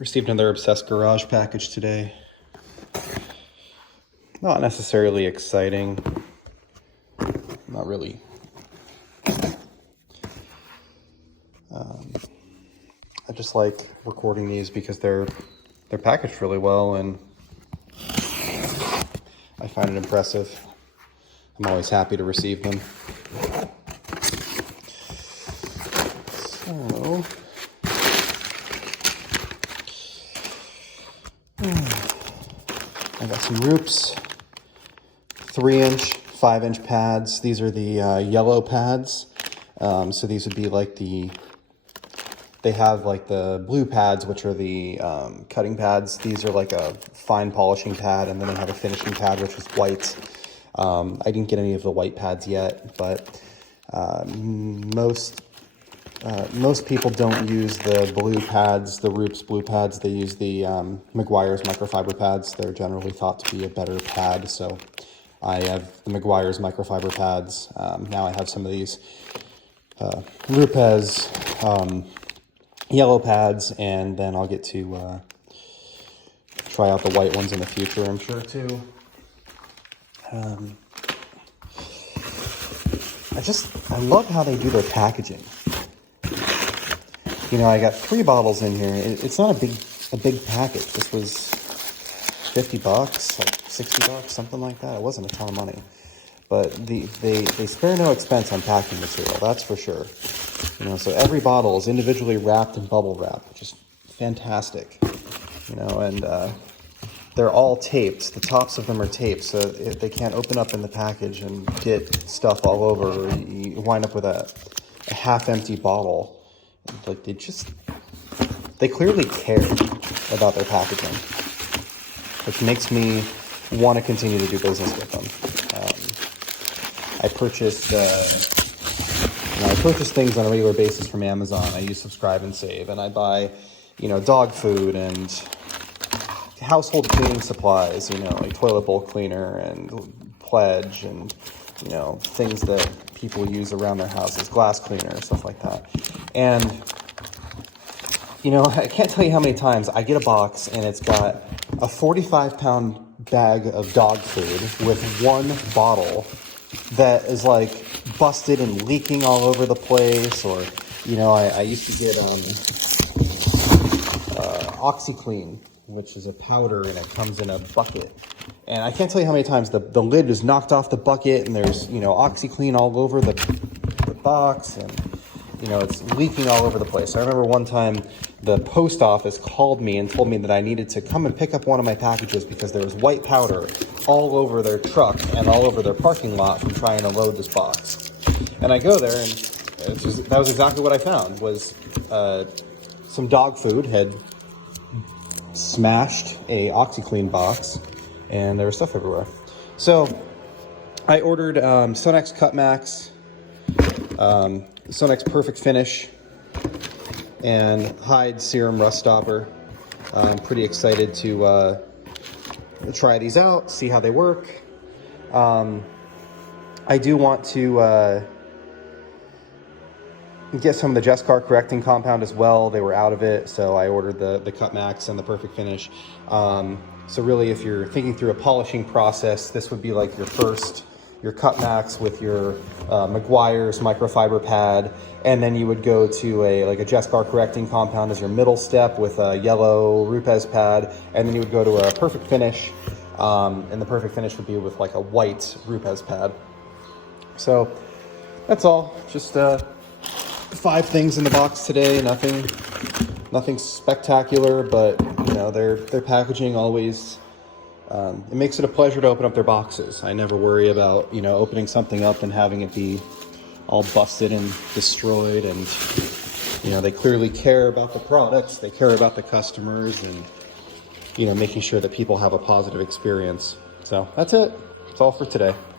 Received another Obsessed Garage package today. Not necessarily exciting. Not really. I just like recording these because they're packaged really well, and I find it impressive. I'm always happy to receive them. So, I got some Rupes 3-inch, 5-inch pads. These are the yellow pads. So these would be like they have like the blue pads, which are the cutting pads. These are like a fine polishing pad, and then they have a finishing pad, which is white. I didn't get any of the white pads yet, but most people don't use the blue pads, the Rupes blue pads. They use the Meguiar's microfiber pads. They're generally thought to be a better pad, so I have the Meguiar's microfiber pads. Now I have some of these Rupes yellow pads, and then I'll get to try out the white ones in the future, I'm sure, too. I love how they do their packaging. You know, I got 3 bottles in here. It's not a big package. This was $50, like $60, something like that. It wasn't a ton of money, but they spare no expense on packing material. That's for sure. You know, so every bottle is individually wrapped in bubble wrap, which is fantastic. You know, and they're all taped. The tops of them are taped, so if they can't open up in the package and get stuff all over, or you wind up with a half-empty bottle. Like, they clearly care about their packaging, which makes me want to continue to do business with them. I purchase things on a regular basis from Amazon. I use Subscribe and Save, and I buy, dog food and household cleaning supplies, like toilet bowl cleaner and Pledge and, things that people use around their houses, glass cleaner, stuff like that. And, I can't tell you how many times I get a box and it's got a 45-pound bag of dog food with 1 bottle that is like busted and leaking all over the place. Or, I used to get OxyClean, which is a powder, and it comes in a bucket. And I can't tell you how many times the lid is knocked off the bucket and there's, OxyClean all over the box, and, it's leaking all over the place. I remember one time the post office called me and told me that I needed to come and pick up one of my packages because there was white powder all over their truck and all over their parking lot from trying to load this box. And I go there, and that was exactly what I found, was some dog food had smashed a OxyClean box, and there was stuff everywhere. So I ordered Sonax Cutmax, Sonax Perfect Finish, and Hydes Rust Stopper. I'm pretty excited to try these out, see how they work. I do want to get some of the Just Car correcting compound as well. They were out of it, so I ordered the Cutmax and the Perfect Finish. So really, if you're thinking through a polishing process, this would be like your Cutmax with your Meguiar's microfiber pad, and then you would go to a Just Car correcting compound as your middle step with a yellow Rupes pad, and then you would go to a Perfect Finish, and the Perfect Finish would be with like a white Rupes pad. So that's all. Just 5 things in the box today. Nothing spectacular, but their packaging always it makes it a pleasure to open up their boxes. I never worry about opening something up and having it be all busted and destroyed. And they clearly care about the products, they care about the customers, and making sure that people have a positive experience. So that's it. That's all for today.